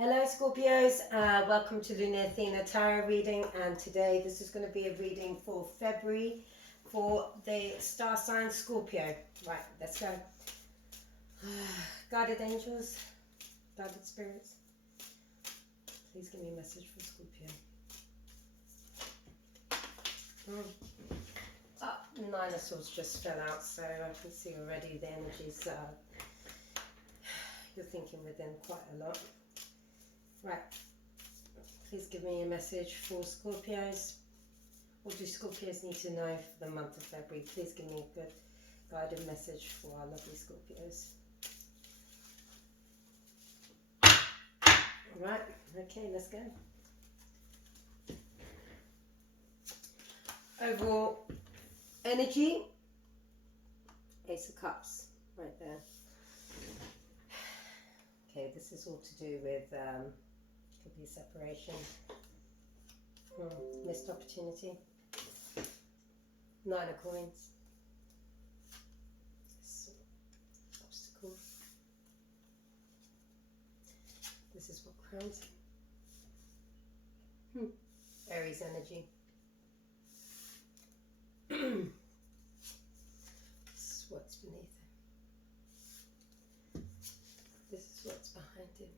Hello Scorpios, welcome to Lunar Athena Tarot reading, and today this is going to be a reading for February for the star sign Scorpio. Right, let's go. Guided angels, guided spirits, please give me a message for Scorpio. Nine of Swords just fell out, so I can see already the energies you're thinking within quite a lot. Right, please give me a message for Scorpios. What do Scorpios need to know for the month of February? Please give me a good guided message for our lovely Scorpios. Right, okay, let's go. Overall energy, Ace of Cups, right there. Okay, this is all to do with, could be separation, missed opportunity. Nine of Coins, obstacle. This is what crowns. Aries energy. This is what's beneath him. This is what's behind him.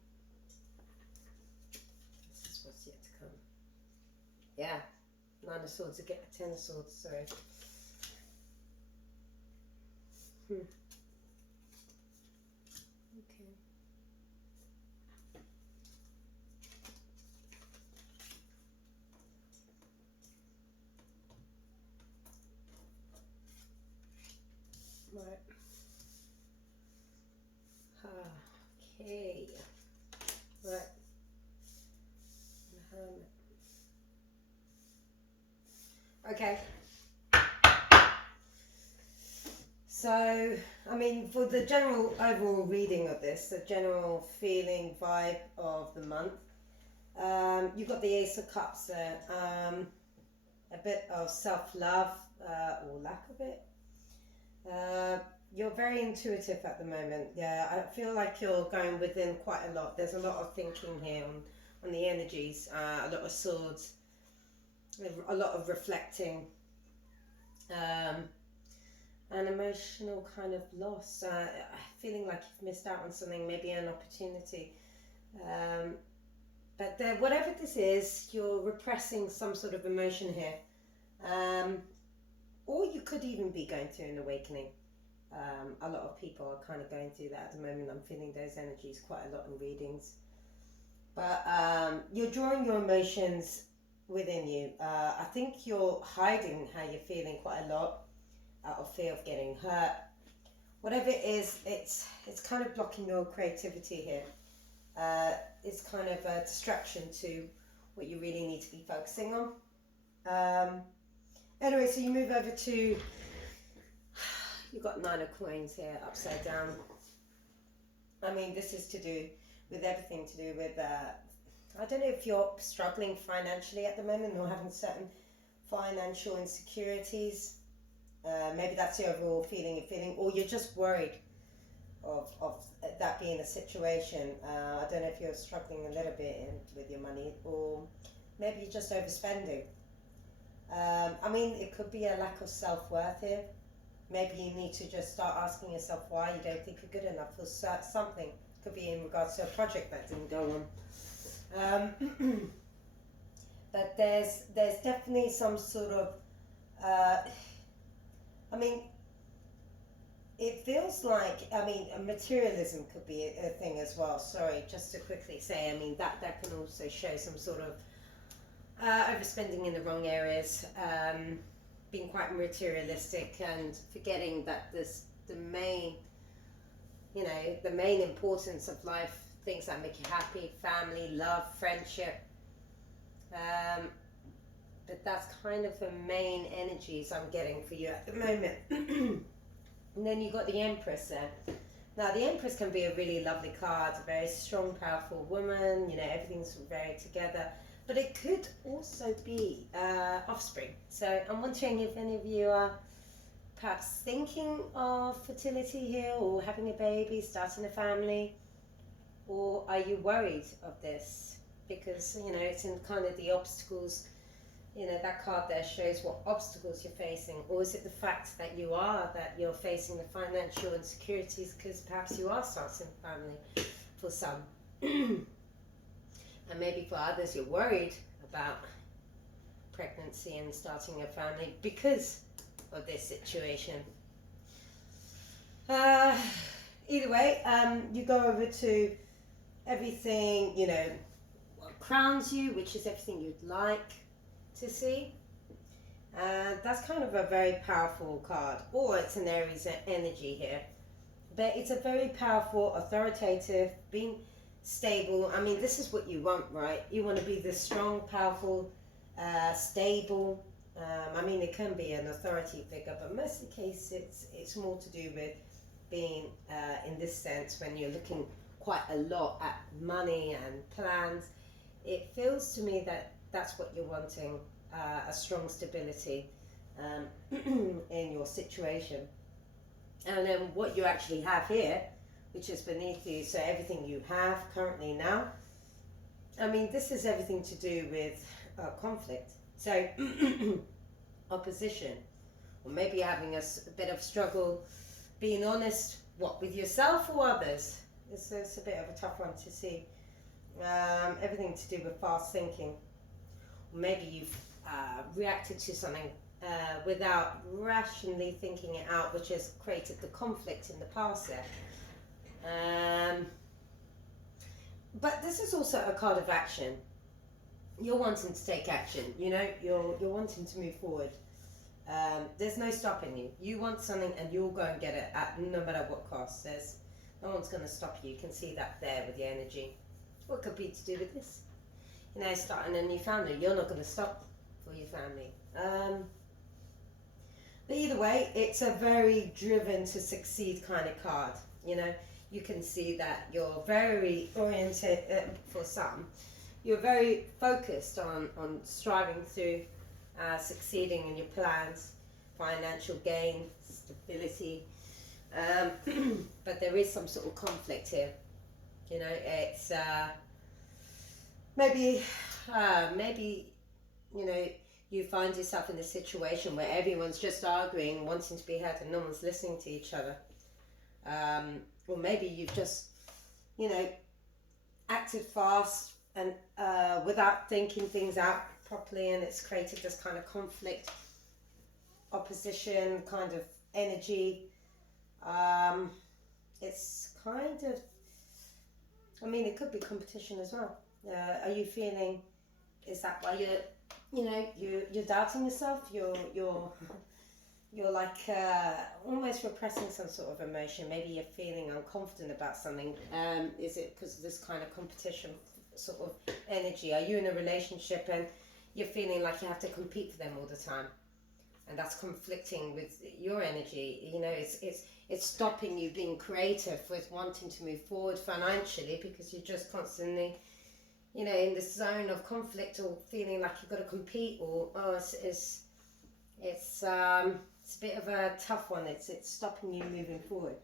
This is what's yet to come. Yeah, Nine of Swords again, Ten of Swords, sorry. Okay. Right. Okay. Right. Okay. So, I mean, for the general overall reading of this, the general feeling vibe of the month, you've got the Ace of Cups there. A bit of self-love, or lack of it. You're very intuitive at the moment. Yeah, I feel like you're going within quite a lot. There's a lot of thinking here on the energies, a lot of swords, a lot of reflecting, an emotional kind of loss, feeling like you've missed out on something, maybe an opportunity. But whatever this is, you're repressing some sort of emotion here. Or you could even be going through an awakening. A lot of people are kind of going through that at the moment. I'm feeling those energies quite a lot in readings. But you're drawing your emotions within you. I think you're hiding how you're feeling quite a lot out of fear of getting hurt. Whatever it is, it's kind of blocking your creativity here. It's kind of a distraction to what you really need to be focusing on. Anyway, so you move over to, you've got Nine of Coins here, upside down. I mean, this is to do with everything to do with, I don't know if you're struggling financially at the moment or having certain financial insecurities. Maybe that's the overall feeling you're feeling, or you're just worried of that being the situation. I don't know if you're struggling a little bit with your money, or maybe you're just overspending. I mean, it could be a lack of self-worth here. Maybe you need to just start asking yourself why you don't think you're good enough for something. Could be in regards to a project that didn't go on. But there's definitely some sort of, I mean, it feels like, I mean, materialism could be a thing as well. Sorry, just to quickly say, I mean, that can also show some sort of overspending in the wrong areas, being quite materialistic and forgetting that the main importance of life, things that make you happy, family, love, friendship. But that's kind of the main energies I'm getting for you at the moment. And then you've got the Empress there. Now, the Empress can be a really lovely card, a very strong, powerful woman, everything's very together. But it could also be offspring. So I'm wondering if any of you are perhaps thinking of fertility here, or having a baby, starting a family, or are you worried of this? Because, you know, it's in kind of the obstacles, you know, that card there shows what obstacles you're facing. Or is it the fact that you're facing the financial insecurities because perhaps you are starting a family for some. And maybe for others you're worried about pregnancy and starting a family because of this situation. Either way, you go over to everything, you know, what crowns you, which is everything you'd like to see. That's kind of a very powerful card, or it's an Aries energy here. But it's a very powerful, authoritative, being stable. I mean, this is what you want, right? You want to be this strong, powerful, stable. I mean, it can be an authority figure, but most of the case, it's more to do with being, in this sense, when you're looking quite a lot at money and plans. It feels to me that that's what you're wanting, a strong stability in your situation. And then what you actually have here, which is beneath you, so everything you have currently now, I mean, this is everything to do with conflict. So opposition, or maybe having a bit of struggle being honest, what, with yourself or others? It's a bit of a tough one to see. Everything to do with fast thinking. Or maybe you've reacted to something without rationally thinking it out, which has created the conflict in the past there. But this is also a card of action. You're wanting to take action, you know, you're wanting to move forward. There's no stopping you. You want something and you'll go and get it at no matter what cost. There's no one's going to stop you. You can see that there with the energy. What could be to do with this? You know, starting a new family. You're not going to stop for your family. But either way, it's a very driven to succeed kind of card. You know, you can see that you're very oriented, for some, you're very focused on striving through succeeding in your plans, financial gain, stability. But there is some sort of conflict here. You know, it's maybe, you know, you find yourself in a situation where everyone's just arguing, wanting to be heard, and no one's listening to each other. Or maybe you've just, you know, acted fast and without thinking things out properly, and it's created this kind of conflict, opposition kind of energy. It's kind of, I mean, it could be competition as well. Are you feeling, is that why you're doubting yourself? You're like almost repressing some sort of emotion. Maybe you're feeling unconfident about something. Is it because of this kind of competition sort of energy? Are you in a relationship and you're feeling like you have to compete for them all the time? And that's conflicting with your energy. You know, it's stopping you being creative with wanting to move forward financially, because you're just constantly, you know, in this zone of conflict, or feeling like you've got to compete, or it's a bit of a tough one. It's stopping you moving forward,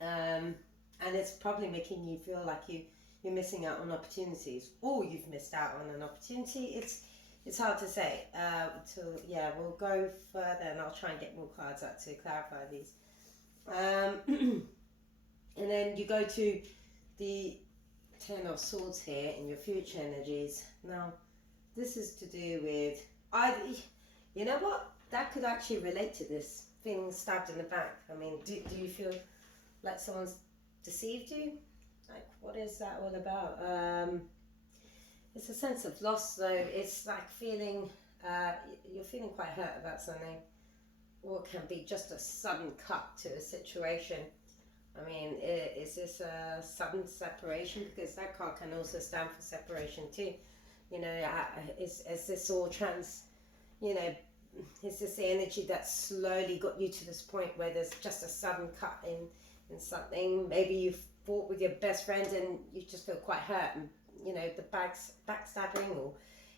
and it's probably making you feel like you're missing out on opportunities, or you've missed out on an opportunity. It's hard to say. We'll go further, and I'll try and get more cards out to clarify these. And then you go to the Ten of Swords here in your future energies. Now, this is to do with either, you know what? That could actually relate to this, feeling stabbed in the back. I mean, do you feel like someone's deceived you? Like, what is that all about? It's a sense of loss, though. It's like feeling, you're feeling quite hurt about something, or it can be just a sudden cut to a situation. I mean, is this a sudden separation? Because that card can also stand for separation too. You know, is this all you know, is this the energy that slowly got you to this point where there's just a sudden cut in something? Maybe you've fought with your best friend and you just feel quite hurt, and, you know, the backstabbing, or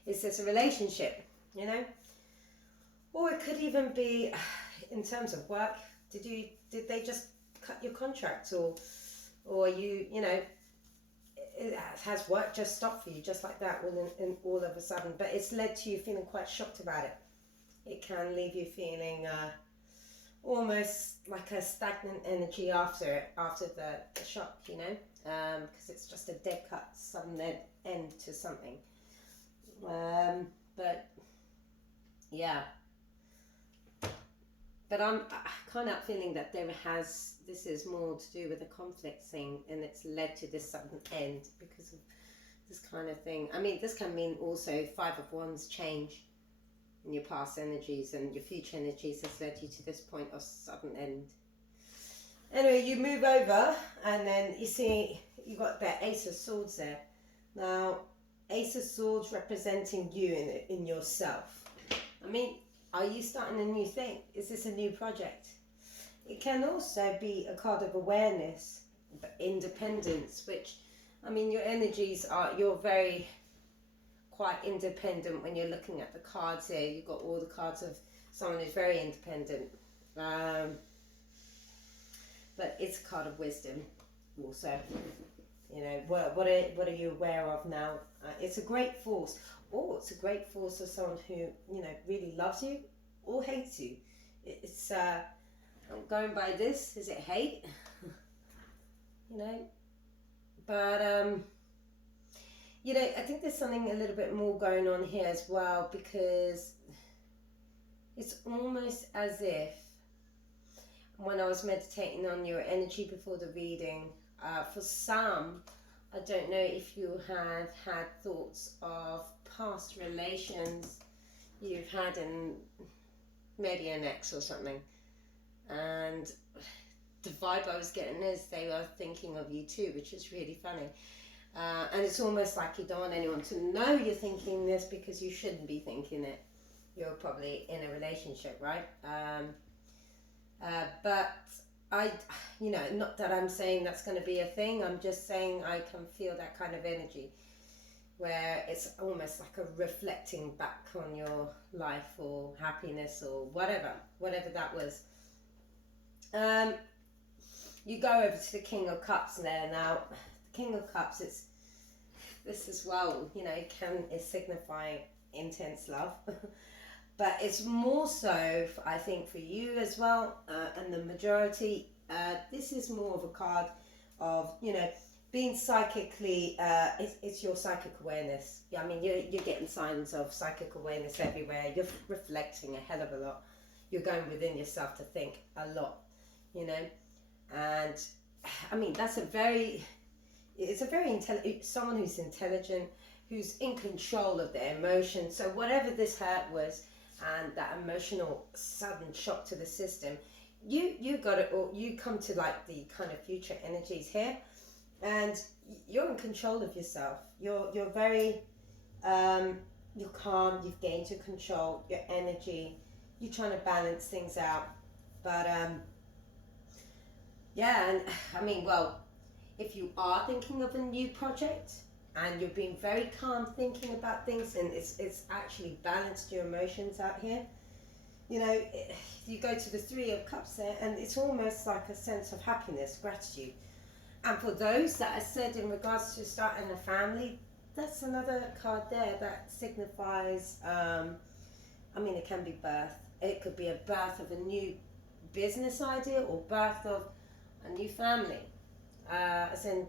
is this a relationship, you know? Or it could even be in terms of work. Did they just cut your contract, or you know, it has work just stopped for you, just like that, all of a sudden. But it's led to you feeling quite shocked about it. It can leave you feeling almost like a stagnant energy after the shock, you know, because it's just a dead cut, sudden end to something. But yeah, but I'm kind of feeling that this is more to do with a conflict thing, and it's led to this sudden end because of this kind of thing. I mean, this can mean also Five of Wands change in your past energies, and your future energies has led you to this point of sudden end. Anyway, you move over, and then you see you got that Ace of Swords there. Now, Ace of Swords representing you in yourself. I mean, are you starting a new thing? Is this a new project? It can also be a card of awareness, independence, which, I mean, your energies are, you're very quite independent when you're looking at the cards here. You've got all the cards of someone who's very independent. But it's a card of wisdom also. You know, what are you aware of now? It's a great force. Or it's a great force of someone who, you know, really loves you or hates you. It's, I'm going by this. Is it hate? You know? But, you know, I think there's something a little bit more going on here as well, because it's almost as if when I was meditating on your energy before the reading, for some, I don't know if you have had thoughts of past relations you've had in maybe an ex or something, and the vibe I was getting is they were thinking of you too, which is really funny. And it's almost like you don't want anyone to know you're thinking this, because you shouldn't be thinking it. You're probably in a relationship, right? But I, you know, not that I'm saying that's going to be a thing. I'm just saying I can feel that kind of energy where it's almost like a reflecting back on your life or happiness or whatever that was. You go over to the King of Cups there now. The King of Cups, this as well, you know, is signifying intense love. But it's more so, I think, for you as well, and the majority. This is more of a card of, you know, being psychically. It's your psychic awareness. Yeah, I mean, you're getting signs of psychic awareness everywhere. You're reflecting a hell of a lot. You're going within yourself to think a lot, you know, and I mean it's a very intelligent, someone who's intelligent, who's in control of their emotions. So whatever this hurt was, and that emotional sudden shock to the system, you got it, or you come to like the kind of future energies here, and you're in control of yourself. You're very you're calm. You've gained your control, your energy. You're trying to balance things out, but yeah, and I mean, well, if you are thinking of a new project and you're being very calm thinking about things, and it's actually balanced your emotions out here, you know, you go to the Three of Cups there, and it's almost like a sense of happiness, gratitude. And for those that I said in regards to starting a family, that's another card there that signifies, I mean, it can be birth. It could be a birth of a new business idea or birth of a new family. As in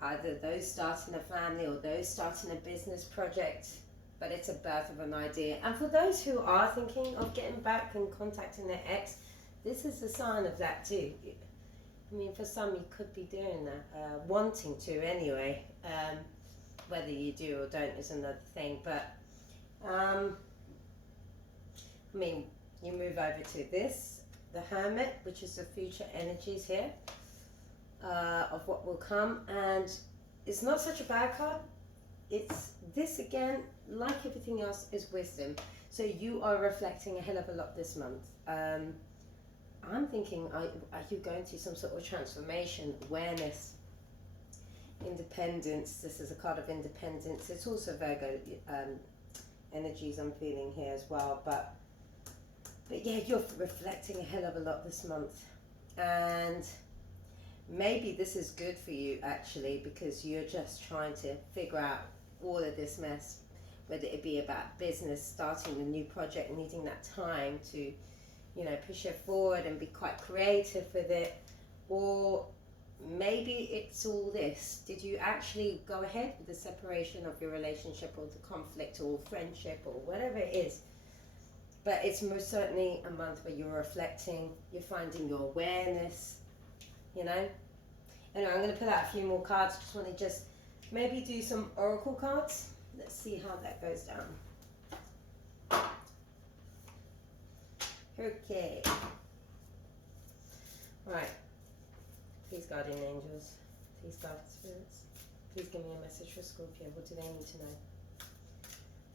either those starting a family or those starting a business project, but it's a birth of an idea. And for those who are thinking of getting back and contacting their ex, this is a sign of that too. I mean, for some you could be doing that, wanting to anyway. Whether you do or don't is another thing, but I mean, you move over to this, the Hermit, which is the future energies here. Of what will come, and it's not such a bad card. It's this again, like everything else, is wisdom. So you are reflecting a hell of a lot this month. I'm thinking, are you going through some sort of transformation, awareness, independence? This is a card of independence. It's also Virgo energies I'm feeling here as well, but yeah, you're reflecting a hell of a lot this month. And maybe this is good for you actually, because you're just trying to figure out all of this mess, whether it be about business, starting a new project, needing that time to, you know, push it forward and be quite creative with it, or maybe it's all this. Did you actually go ahead with the separation of your relationship, or the conflict, or friendship, or whatever it is? But it's most certainly a month where you're reflecting, you're finding your awareness, you know. Anyway, I'm going to pull out a few more cards. Just want to just maybe do some oracle cards. Let's see how that goes down. Okay. Right. Please, guardian angels. Please, guardian spirits. Please give me a message for Scorpio. What do they need to know?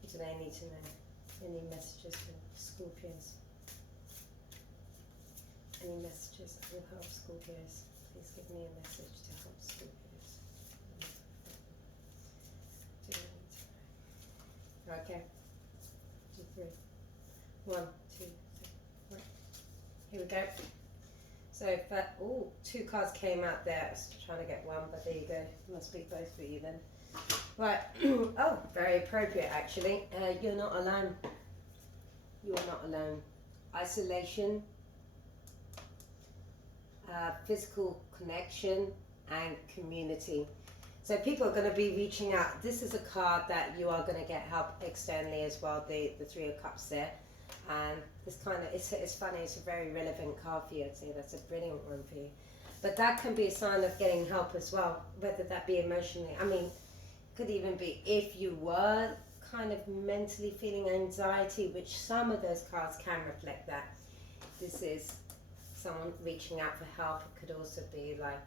What do they need to know? Any messages for Scorpios? Any messages that will help Scorpios? Please give me a message to help Scorpios. Do I need to know? Okay. 2, 3. 1, 2, 3. Right. Here we go. So, but, oh, 2 cards came out there. I was trying to get one, but there you go. Must be both for you then. Right. Oh, very appropriate actually. You're not alone. You are not alone. Isolation, physical connection, and community. So people are going to be reaching out. This is a card that you are going to get help externally as well. The 3 of Cups there. And this kind of, it's funny, it's a very relevant card for you. I'd say that's a brilliant one for you. But that can be a sign of getting help as well, whether that be emotionally. I mean, could even be if you were kind of mentally feeling anxiety, which some of those cards can reflect that. This is someone reaching out for help. It could also be like,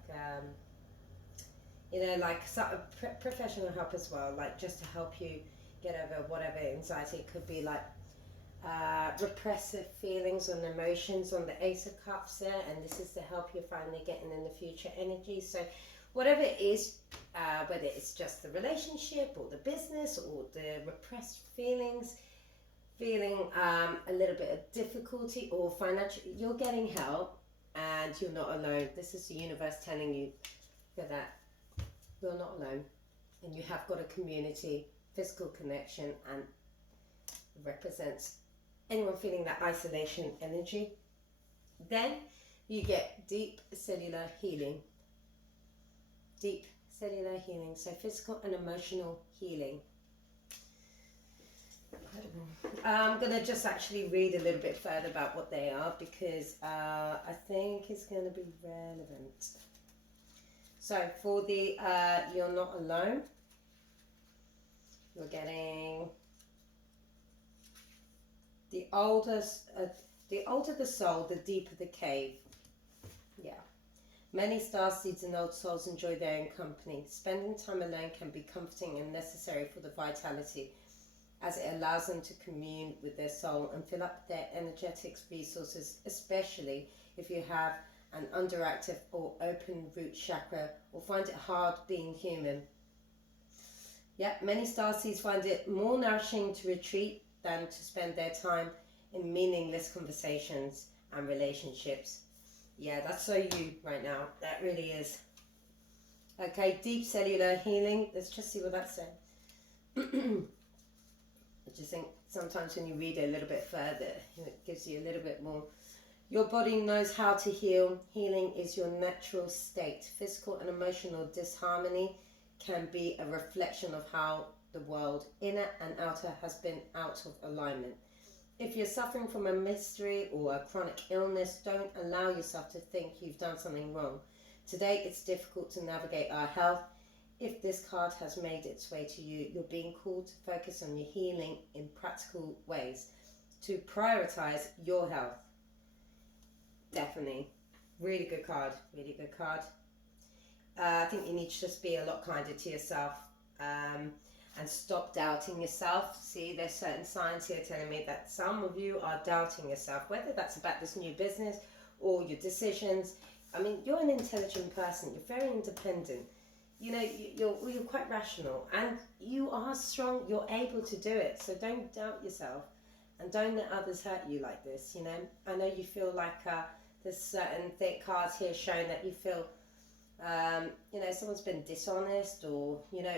you know, like professional help as well, like just to help you get over whatever anxiety. It could be like repressive feelings and emotions on the Ace of Cups there, and this is to help you finally getting in the future energy. So whatever it is, whether it's just the relationship or the business or the repressed feelings, feeling a little bit of difficulty or financial, you're getting help and you're not alone. This is the universe telling you that you're not alone, and you have got a community, physical connection, and represents anyone feeling that isolation energy. Then you get deep cellular healing. Deep cellular healing, so physical and emotional healing. I'm going to just actually read a little bit further about what they are, because I think it's going to be relevant. So for the you're not alone, you're getting the older the soul, the deeper the cave. Yeah. Many starseeds and old souls enjoy their own company. Spending time alone can be comforting and necessary for the vitality, as it allows them to commune with their soul and fill up their energetic resources, especially if you have an underactive or open root chakra or find it hard being human. Yep, many starseeds find it more nourishing to retreat than to spend their time in meaningless conversations and relationships. Yeah, that's so you right now. That really is. Okay, deep cellular healing. Let's just see what that said. I just think sometimes when you read it a little bit further, it gives you a little bit more. Your body knows how to heal. Healing is your natural state. Physical and emotional disharmony can be a reflection of how the world, inner and outer, has been out of alignment. If you're suffering from a mystery or a chronic illness, don't allow yourself to think you've done something wrong. Today, it's difficult to navigate our health. If this card has made its way to you, you're being called to focus on your healing in practical ways, to prioritize your health. Definitely. Really good card. Really good card. I think you need to just be a lot kinder to yourself. And stop doubting yourself. See, there's certain signs here telling me that some of you are doubting yourself, whether that's about this new business or your decisions. I mean, you're an intelligent person. You're very independent. You know, you're quite rational, and you are strong. You're able to do it. So don't doubt yourself, and don't let others hurt you like this. You know, I know you feel like there's certain thick cards here showing that you feel You know, someone's been dishonest, or, you know,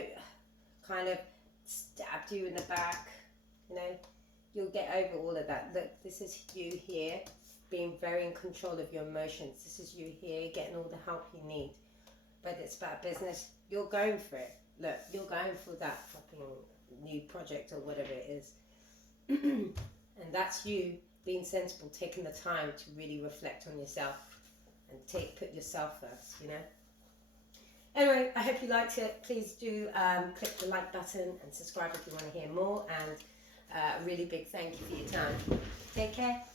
kind of stabbed you in the back. You know, you'll get over all of that. Look, this is you here being very in control of your emotions. This is you here getting all the help you need. Whether it's about business, you're going for it. Look, you're going for that fucking new project or whatever it is. And that's you being sensible, taking the time to really reflect on yourself and put yourself first, you know. Anyway, I hope you liked it. Please do click the like button and subscribe if you want to hear more. And a really big thank you for your time. Take care.